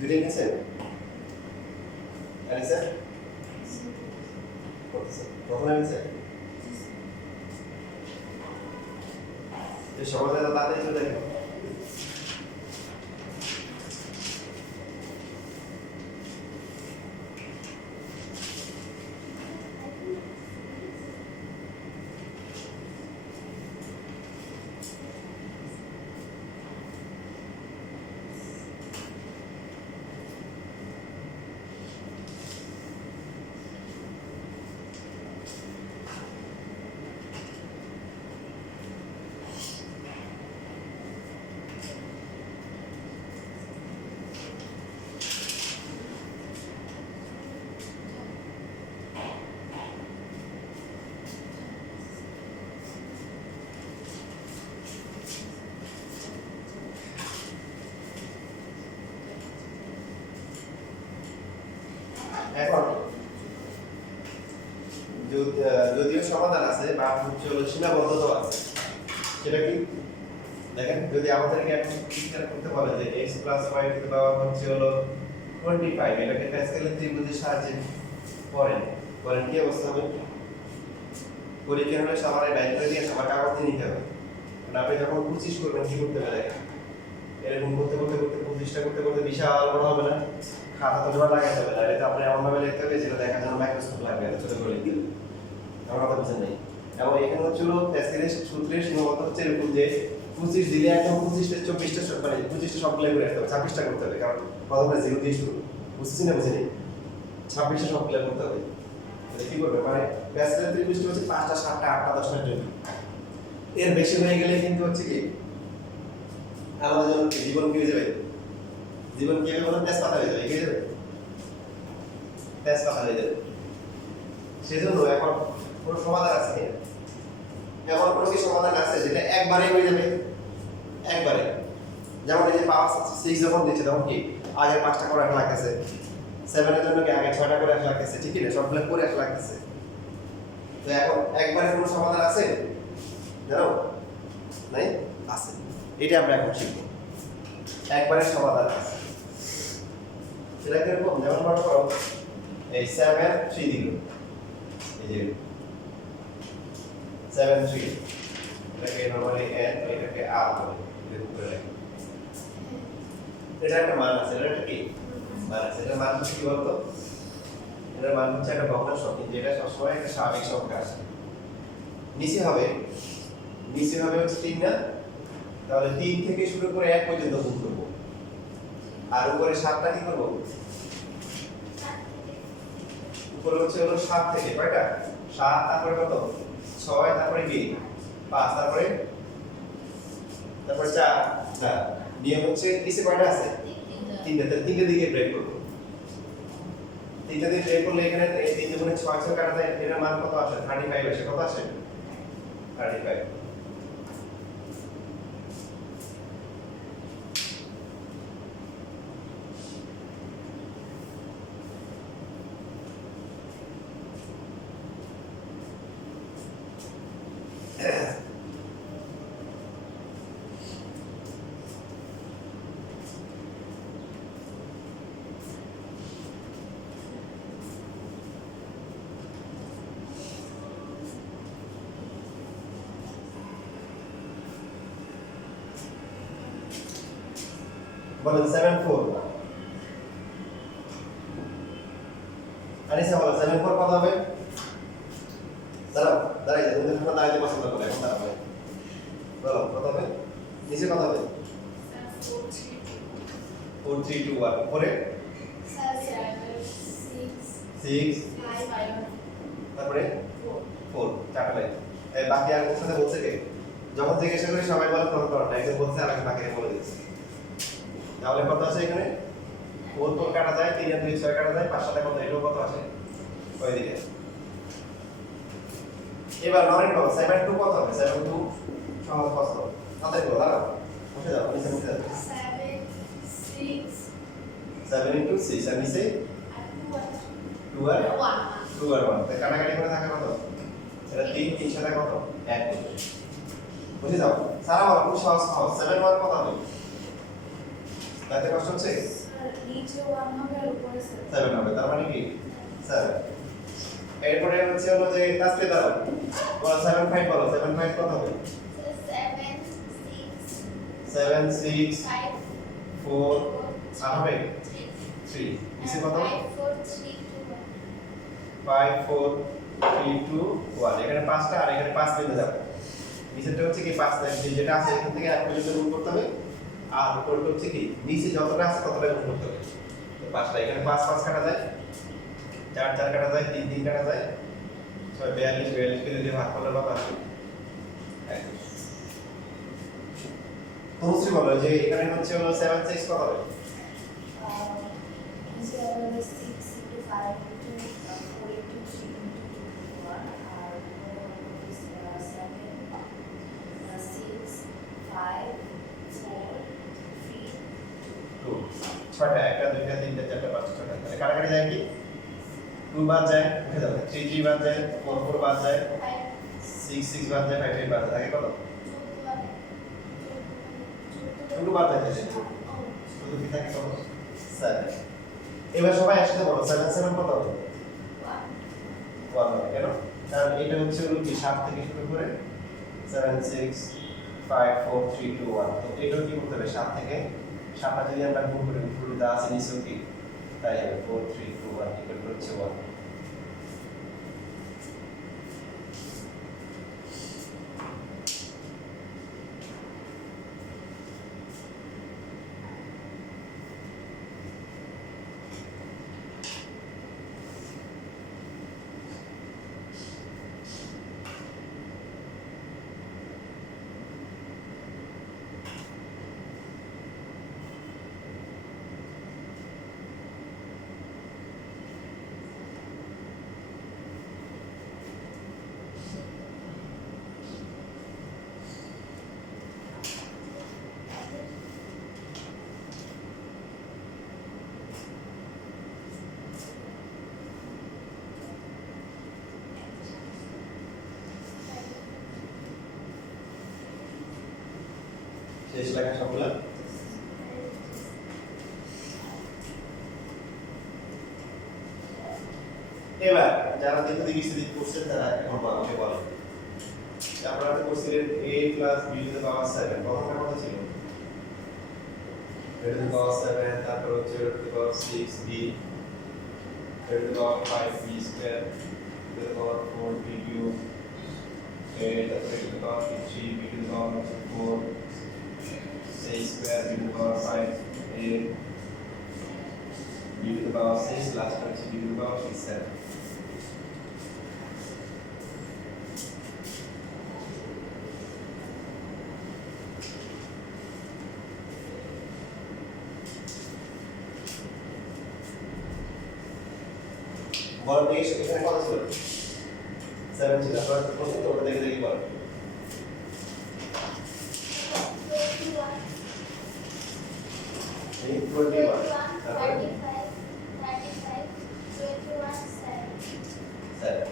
দুইটাই গেছে আনিসা কখন আনিসা এই সমাধান তাড়াতাড়ি চলে যাবে এখন যদিও সমাধান আছে বা হচ্ছে হলো সীমাবদ্ধতা আছে সেটা কি দেখেন যদি আমাদেরকে এখন বিচার করতে বলে যে x plus y two the power হচ্ছে হলো 25 এটাকে প্যাসকেলের ত্রিভুজের সাহায্যে করেন কি অবস্থা হবে পরীক্ষা হলে সবার বাইর করে দিয়ে সবার কাগজ দিয়ে নিতে হবে কারণ আপনি যখন 25 করবেন কি করতে হবে দেখেন এরকম করতে 25টা করতে বিশাল বড় হবে না খাতা তো জোড়া লাগাতে হবে না এটা আপনি এমন ভাবে লিখতে হবে যেটা দেখার জন্য মাইক্রোস্কোপ লাগবে এত ছোট করে লিখতে আমার কথা বুঝেন নাই এবং এখানে হচ্ছিল প্যাসকেলের সূত্রের সীমাবদ্ধ হচ্ছে এরকম যে 25 দিলে একদম 25টা 24টা মানে 25টা সবগুলো করে রাখতে হবে 26টা করতে হবে কারণ প্রথমে 0 দিয়ে শুরু বুঝছেন না বুঝেনি 26টা সবগুলো করতে হবে তাহলে কি করবে মানে প্যাসকেলের ত্রিভুজটা হচ্ছে 5টা 7টা 8টা 10টা জন্য এর বেশি হয়ে গেলে কিন্তু হচ্ছে কি আমাদের জন্য জীবন কি হয়ে যাবে জীবন কি হবে বলেন তেজপাতা হয়ে যাবে কি হয়ে যাবে তেজপাতা হয়ে যাবে সেজন্য এখন কোন সমাধান আছে কি এমন কোনো কি সমাধান আছে যেটা একবারে হয়ে যাবে একবারে যেমন এই যে পাওয়ার 6 যখন দিচ্ছে তখন কি আগে 5টা করে রাখা লাগতেছে 7 এর জন্য কি আগে 6টা করে রাখা লাগতেছে ঠিক না সবগুলো করে রাখা লাগতেছে তো এখন একবারে কোনো সমাধান আছে জানো নাই আছে এটা আমরা এখন শিখব একবারে সমাধান আছে সেটা কিরকম যেমন মনে করো এই 7 3 দিল এই যে 7 3 এটাকে নরমালি n এটাকে r বলে এর উপরে এটা একটা মান আছে এটা কি মান আছে এটা মান কি বলতো এটার মান হচ্ছে একটা ভগ্নাংশ যেটা সবসময় একটা স্বাভাবিক সংখ্যা আসে নিচে হবে হচ্ছে 3 না তাহলে 3 থেকে শুরু করে 1 পর্যন্ত গুণ করব আর উপরে 7টা কি করব উপরে হচ্ছে হলো 7 থেকে কয়টা 7 তারপরে কত 6 তারপরে কি 5 তারপরে 4 না নিয়ম হচ্ছে নিচে কয়টা আছে 3টা দিকে ব্রেক করব 3টা দিয়ে ব্রেক করলে এখানে এই 3 গুণে 6 6 কাটা যায় এর মান কত আসে 35 আসে কত আসে 35 বলেন 74 আনিসা বলেন 74 কত হবে দাঁড়াই যা তুমি এখন দাঁড়াইতে পছন্দ করো এখন দাঁড়াবে বলো কত হবে নিচে কত হবে 4321 উপরে 6 তারপরে 4 চারটা লাইন এই বাকি আর কোথায় বলছে কে যখন জিজ্ঞাসা করি সবাই বলে তখন করো না একজন বলছে আর বাকিটা বলে দিচ্ছে তাহলে কত আছে এখানে 4 কাটা যায় 3 আর 2 6 কাটা যায় 5 সাথে কত এটাও কত আসে ওই দিকে এবার নরেন কত 72 কত হবে 72 সহজ কত তাতে কত দাঁড়াও বসে যাও নিচে বসে যাও 7 into 6 আর নিচে 2 আর 1 তাই কাটাকাটি করে থাকে কত এটা 3 সাথে কত 1 বুঝে যাও সারা বলো খুব সহজ 7 1 কত হবে তাতে কষ্ট হচ্ছে স্যার নিচে 1 হবে আর উপরে 7 হবে, তার মানে কি 7। এরপরে হচ্ছে হলো যে কাজকে দাও, বলো 7 5 বলো, 7 5 কত হবে? 7 6 4 আর হবে 3, নিচে কত? 5 4 3 2 1, এখানে 5টা আর এখানে 5 বেঁধে যাবে। নিচেরটা হচ্ছে কি 5 যেটা আছে এখান থেকে 1 পর্যন্ত গুণ করতে হবে, আর উপরটা হচ্ছে কি নিচে যতটা আছে ততটা গুণ করতে হবে। তো 5টা এখানে 5 5 কাটা যায়, 4 4 কাটা যায়, 3 3 কাটা যায়, 6 42 42 কে যদি ভাগ করলে কত আসবে? তোমরা বলো যে এখানে হচ্ছে হলো 7 6 কত হবে? নিচে হবে 6 into 5 into 4 into 3 into 2 1 আর 7 6 5 4 3 2 ছয়টা, একটা দুইটা তিনটা চারটা পাঁচটা ছয়টা, তাহলে কাটাকাটি যায় কি 2 বাদ যায় উঠে যাবে, 3 3 বাদ যায়, 4 4 বাদ যায়, 6 6 বাদ যায়, 5 5 বাদ যায়, থাকে কত? 2 বাদ যায়, শুধু কি থাকে কত? 7। এবার সবাই একসাথে বলো 7 7 কত হবে? 1 হবে। কেন? কারণ এটা হচ্ছে হলো কি 7 থেকে শুরু করে 7 6 5 4 3 2 1, তো এটা কি করতে হবে 7 থেকে 7টা যদি আমরা গুণ করি উপরে যা আছে নিচে কি তাই হবে 4 3 2 1 ইকুয়াল টু হচ্ছে 1। শেষ লেখা সবগুলো। এবার যারা দেখতে বিস্তৃত করছেন তারা এখন আমাকে বলেন আপনারা তো করছিলেন a plus b two the পাওয়ার 7, প্রথমটা কত ছিল? a টু দ্য পাওয়ার 7, তারপর হচ্ছে a two the power 6b, a two the power 5b square, a two the power 4b cube, a তারপর a two the power 3b two the power 4 a square, b two the power 5a, b two the power 6, last হচ্ছে b টু দ্য পাওয়ার 7। বল দেখি এখানে কত ছিল? 7 ছিল, তারপর প্রশ্ন তো ওটা দেখে দেখি বল। 21, তারপর 7।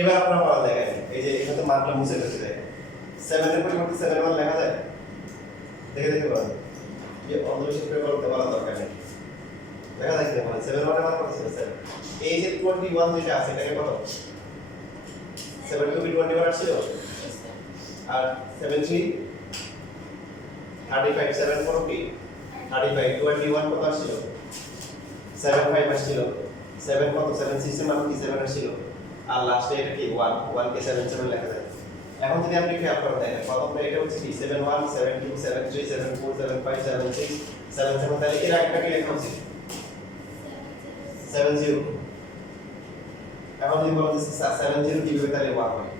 এবার আপনারা পড়া দেখেন, এই যে এখানে তো মানটা মুছে গেছে, দেখেন 7 এর পরিবর্তে 7 মান লেখা যায়, দেখে দেখে বলেন যে অন্যবিষয় করে বলতে বলা দরকার নেই, লেখা যায় কিনা বলেন 7 মানের মান কত ছিল? 7। এই যে 21 যেটা আছে এটাকে কত? 7 টু 21 আসছিল, আর 7 3 35, 7 4 কি 35, 21 কত আসছিল? 7 5 আসছিল, 7 কত? 7 6 এর মান কি 7 আসছিল, আর লাস্টে এটা কি 1 1 কে 7 7 লেখা যায়। এখন যদি আপনি খেয়াল করেন দেখেন প্রথমটা এটা হচ্ছে কি 7 1 7 2 7 3 7 4 7 5 7 6 7 7, তাহলে এর আগেটা কি লেখা উচিত? 7 0, এখন যদি বলেন যে স্যার 70 কিভাবে তাহলে 1 হয়,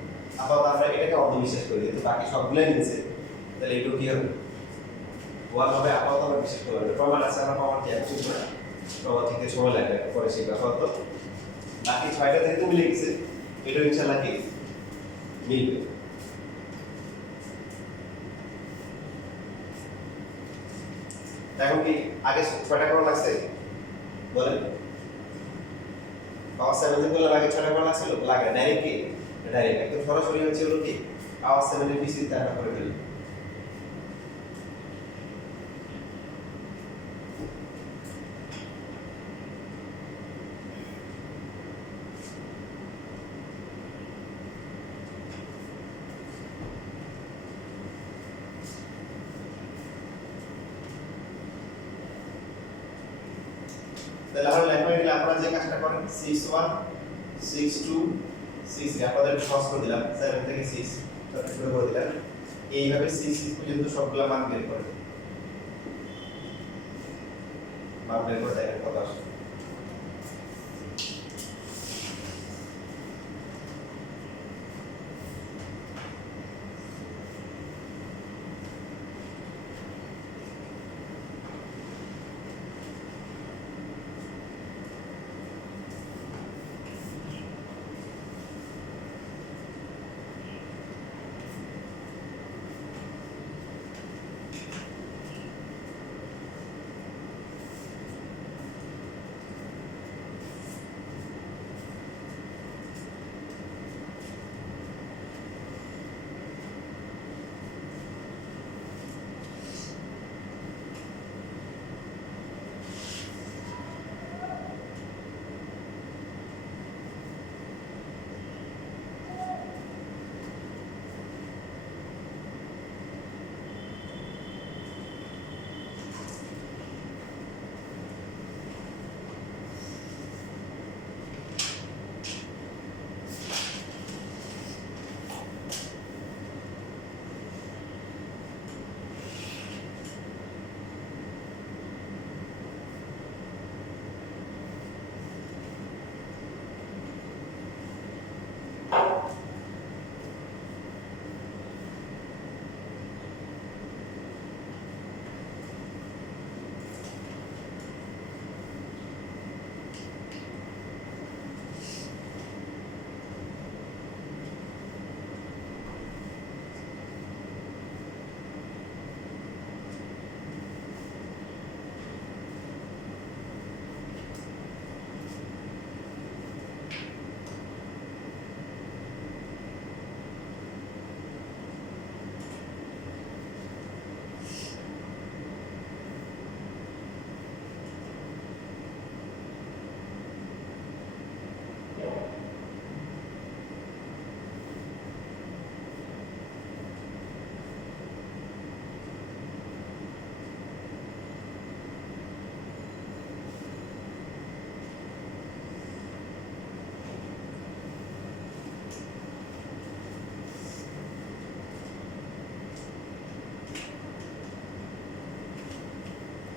আপাতত আমরা এটাকে অন্ধবিশ্বাস করি, কিন্তু বাকি সবগুলাই নিচে, তাহলে এটু কি হবে 1 হবে। আপাতত আমরা বিশ্বাস করলাম, প্রমাণ আছে, আমরা প্রমাণ কি একটু করে প্রমাণ থেকে সময় লাগবে পরে শিখবে। আপাতত বাকি 6টা যেহেতু মিলে গেছে, এটা ইনশাআল্লাহ কি মিলবে। এখন কি আগে 6টা করা লাগছে বলেন? পাওয়ার 7 তে বললাম আগে 6টা করা লাগছিল, লাগে ডাইরেক্ট কি ডাইরেক্ট একদম সরাসরি হচ্ছে হলো কি পাওয়ার 7 এর পিসি তে আমরা করে ফেলি। তাহলে আমরা লেখা হয়ে গেলে আপনারা যে কাজটা করেন 61 62 6 আপনাদের সহজ করে দিলাম, 7 থেকে 6 শুরু করে দিলাম, এইভাবে 6 পর্যন্ত সবগুলা মান বের করে মান বের করে দেখেন কত আসে।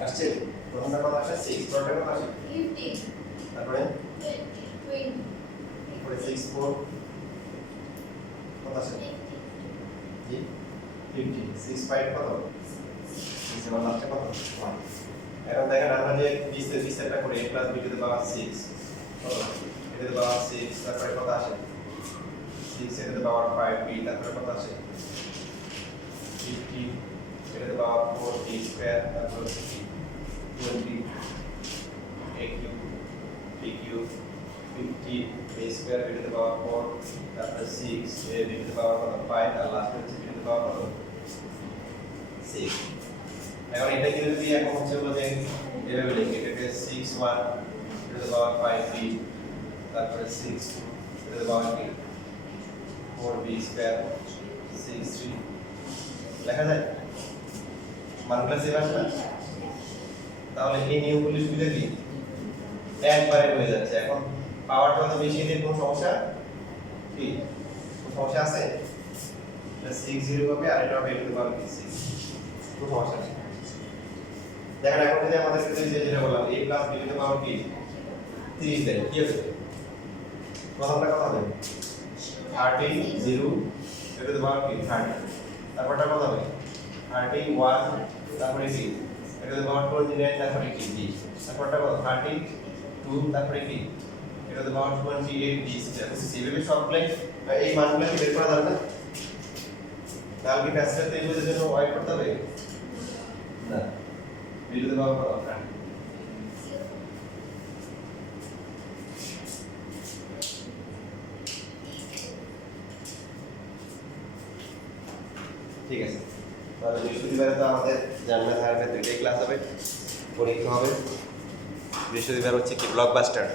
আসছে প্রথমটা কত আসে 6, পরেরটা কত আসে 15 তারপরে 20 তারপরে 6 4 কত আসে জি 50 6 5 কত 6 এর লাস্টে কত 1। এখন দেখেন আমরা যে 20 এর 20 একটা করে a + b টু দ্য পাওয়ার 6 কত a টু দ্য পাওয়ার 6 তারপরে কত আসে 6 a two the power 5 b তারপরে কত আসে 50 a two the power 4 b square তারপরে 20 a cube b cube 50 a square b to the power 4 তারপরে 6 a b to the power 5 আর লাস্ট হচ্ছে b to the power 6। এখন এটা কি যদি এখন হচ্ছে বলে এভাবে লিখি এটাকে 6 1 to the power 5 b তারপরে 6 to the power 4 b square 6 3 লেখা যায় মানগুলো সেভ আসবে। তাহলে এই নিয়মগুলি সুবিধা কি একবারে হয়ে যাচ্ছে। এখন পাওয়ারটা তো বেশি দিয়ে কোনো সমস্যা কি কোনো সমস্যা আছে? এটা 6 0 হবে আর এটা হবে a টু দ্য পাওয়ার 6 কোনো সমস্যা নেই। দেখেন এখন যদি আমাদের ক্ষেত্রে যেটা বললাম a + b টু দ্য পাওয়ার কি 30 দেয় কি হবে প্রথমটা কত হবে 30 0 এটা তো পাওয়ার কি 30 তারপরটা কত হবে 31 তারপরে কি এটা তো পাওয়ার 29 তারপরে কি d তারপরটা কত 32 তারপরে কি এটা তো পাওয়ার 28 d স্কয়ার এইভাবে সবগুলো এই মানগুলো কি বের করা যাবে না তাহলে কি প্যাসকেল ত্রিভুজের জন্য y করতে হবে না বিলু তো পাওয়ার কত ঠিক আছে তাহলে বৃহস্পতিবারে তো আমাদের জানলা ধারণে দুইটাই ক্লাস হবে পরীক্ষা হবে বৃহস্পতিবার হচ্ছে কি ব্লকবাস্টার